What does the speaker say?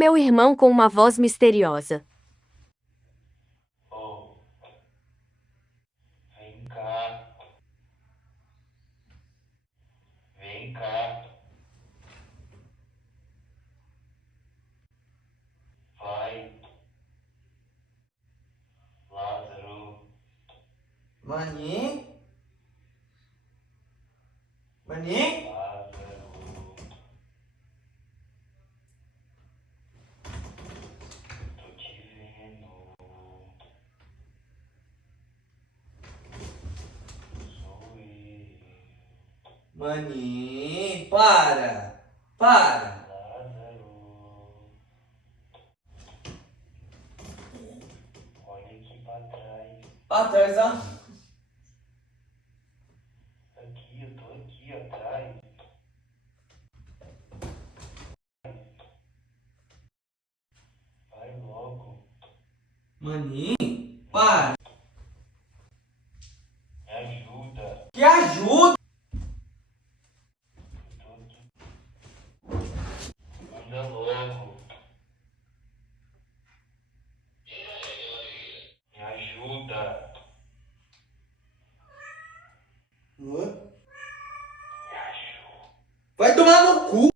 meu irmão com uma voz misteriosa. Oh, vem cá, vem cá, vai, Lázaro, Maninho? Maninho? Lázaro, tô te vendo, sou eu, Maninho, para! Para! Lázaro, olha aqui pra trás, Pra trás, ó. aqui, eu tô aqui atrás, vai logo, Maninho, para! me ajuda, Que ajuda! eu tô aqui, anda logo, me ajuda, Oi? me ajuda. Vai tomar no cu!